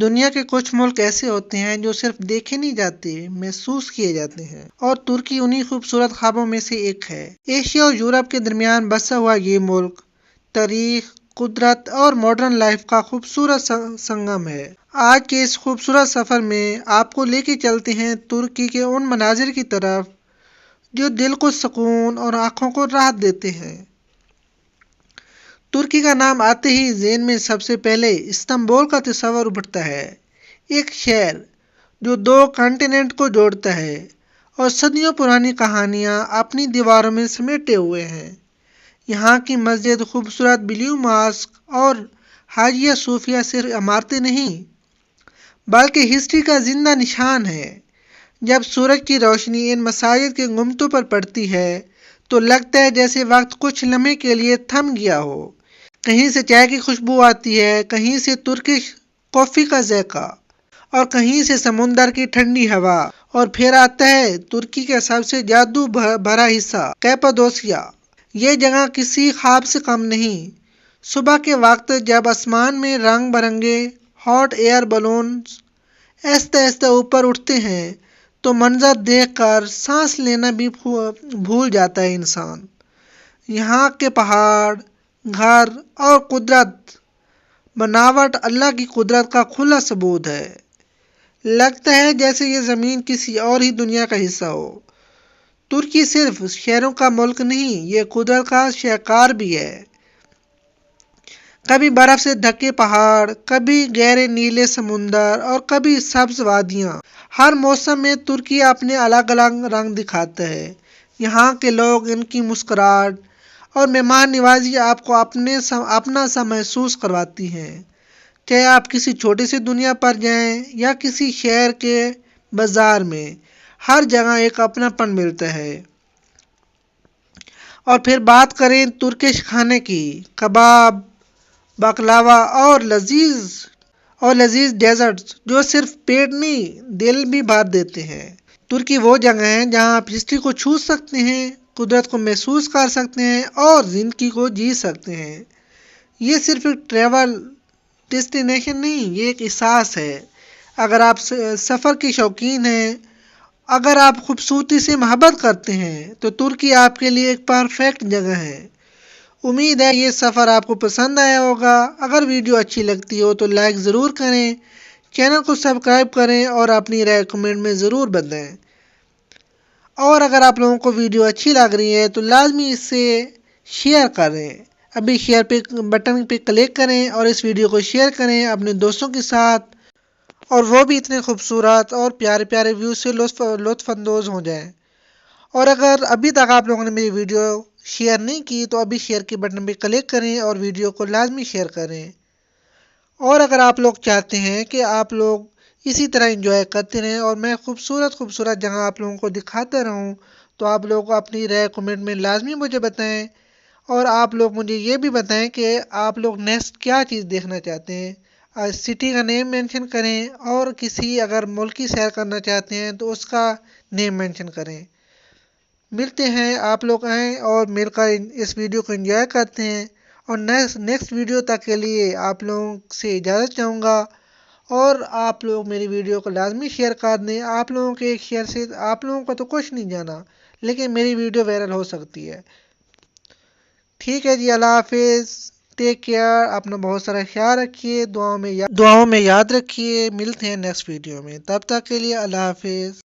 دنیا کے کچھ ملک ایسے ہوتے ہیں جو صرف دیکھے نہیں جاتے، محسوس کیے جاتے ہیں، اور ترکی انہی خوبصورت خوابوں میں سے ایک ہے۔ ایشیا اور یورپ کے درمیان بسا ہوا یہ ملک تاریخ، قدرت اور ماڈرن لائف کا خوبصورت سنگم ہے۔ آج کے اس خوبصورت سفر میں آپ کو لے کے چلتے ہیں ترکی کے ان مناظر کی طرف جو دل کو سکون اور آنکھوں کو راحت دیتے ہیں۔ ترکی کا نام آتے ہی ذہن میں سب سے پہلے استنبول کا تصور ابھرتا ہے، ایک شہر جو دو کانٹیننٹ کو جوڑتا ہے اور صدیوں پرانی کہانیاں اپنی دیواروں میں سمیٹے ہوئے ہیں۔ یہاں کی مسجد، خوبصورت بلیو ماسک اور حاجیہ صوفیہ صرف عمارتیں نہیں بلکہ ہسٹری کا زندہ نشان ہے۔ جب سورج کی روشنی ان مساجد کے گنبدوں پر پڑتی ہے تو لگتا ہے جیسے وقت کچھ لمحے کے لیے تھم گیا ہو۔ کہیں سے چائے کی خوشبو آتی ہے، کہیں سے ترکش کافی کا ذائقہ، اور کہیں سے سمندر کی ٹھنڈی ہوا، اور پھر آتا ہے ترکی کا سب سے جادو بھرا حصہ کیپادوسیا۔ یہ جگہ کسی خواب سے کم نہیں۔ صبح کے وقت جب آسمان میں رنگ برنگے ہاٹ ایئر بلونز آہستہ آہستہ اوپر اٹھتے ہیں تو منظر دیکھ کر سانس لینا بھی بھول جاتا ہے انسان۔ یہاں کے پہاڑ، گھر اور قدرت بناوٹ اللہ کی قدرت کا کھلا ثبوت ہے۔ لگتا ہے جیسے یہ زمین کسی اور ہی دنیا کا حصہ ہو۔ ترکی صرف شہروں کا ملک نہیں، یہ قدرت کا شاہکار بھی ہے۔ کبھی برف سے ڈھکے پہاڑ، کبھی گہرے نیلے سمندر اور کبھی سبز وادیاں۔ ہر موسم میں ترکی اپنے الگ الگ رنگ دکھاتا ہے۔ یہاں کے لوگ، ان کی مسکراہٹ اور مہمان نوازی آپ کو اپنا سا محسوس کرواتی ہیں۔ چاہے آپ کسی چھوٹی سی دنیا پر جائیں یا کسی شہر کے بازار میں، ہر جگہ ایک اپنا پن ملتا ہے۔ اور پھر بات کریں ترکش کھانے کی، کباب، بکلاوا اور لذیذ ڈیزرٹس جو صرف پیٹ نہیں دل بھی بھر دیتے ہیں۔ ترکی وہ جگہ ہے جہاں آپ ہسٹری کو چھو سکتے ہیں، قدرت کو محسوس کر سکتے ہیں اور زندگی کو جی سکتے ہیں۔ یہ صرف ایک ٹریول ڈیسٹینیشن نہیں، یہ ایک احساس ہے۔ اگر آپ سفر کے شوقین ہیں، اگر آپ خوبصورتی سے محبت کرتے ہیں تو ترکی آپ کے لیے ایک پرفیکٹ جگہ ہے۔ امید ہے یہ سفر آپ کو پسند آیا ہوگا۔ اگر ویڈیو اچھی لگتی ہو تو لائک ضرور کریں، چینل کو سبسکرائب کریں اور اپنی رائے کمنٹ میں ضرور بتائیں۔ اور اگر آپ لوگوں کو ویڈیو اچھی لگ رہی ہے تو لازمی اسے شیئر کریں۔ ابھی شیئر بٹن پہ کلک کریں اور اس ویڈیو کو شیئر کریں اپنے دوستوں کے ساتھ، اور وہ بھی اتنے خوبصورت اور پیارے پیارے ویو سے لطف اندوز ہو جائیں۔ اور اگر ابھی تک آپ لوگوں نے میری ویڈیو شیئر نہیں کی تو ابھی شیئر کے بٹن پہ کلک کریں اور ویڈیو کو لازمی شیئر کریں۔ اور اگر آپ لوگ چاہتے ہیں کہ آپ لوگ اسی طرح انجوائے کرتے رہیں اور میں خوبصورت جگہ آپ لوگوں کو دکھاتا رہوں تو آپ لوگ اپنی رائے کمنٹ میں لازمی مجھے بتائیں، اور آپ لوگ مجھے یہ بھی بتائیں کہ آپ لوگ نیکسٹ کیا چیز دیکھنا چاہتے ہیں۔ سٹی کا نیم مینشن کریں، اور کسی اگر ملک کی سیر کرنا چاہتے ہیں تو اس کا نیم مینشن کریں۔ ملتے ہیں، آپ لوگ آئیں اور مل کر اس ویڈیو کو انجوائے کرتے ہیں، اور نیکسٹ ویڈیو تک کے لیے آپ لوگوں سے اجازت چاہوں گا، اور آپ لوگ میری ویڈیو کو لازمی شیئر کر دیں۔ آپ لوگوں کے ایک شیئر سے آپ لوگوں کو تو کچھ نہیں جانا، لیکن میری ویڈیو وائرل ہو سکتی ہے۔ ٹھیک ہے جی، اللہ حافظ، ٹیک کیئر، اپنا بہت سارا خیال رکھیے، دعاؤں میں یاد رکھیے۔ ملتے ہیں نیکسٹ ویڈیو میں، تب تک کے لیے اللہ حافظ۔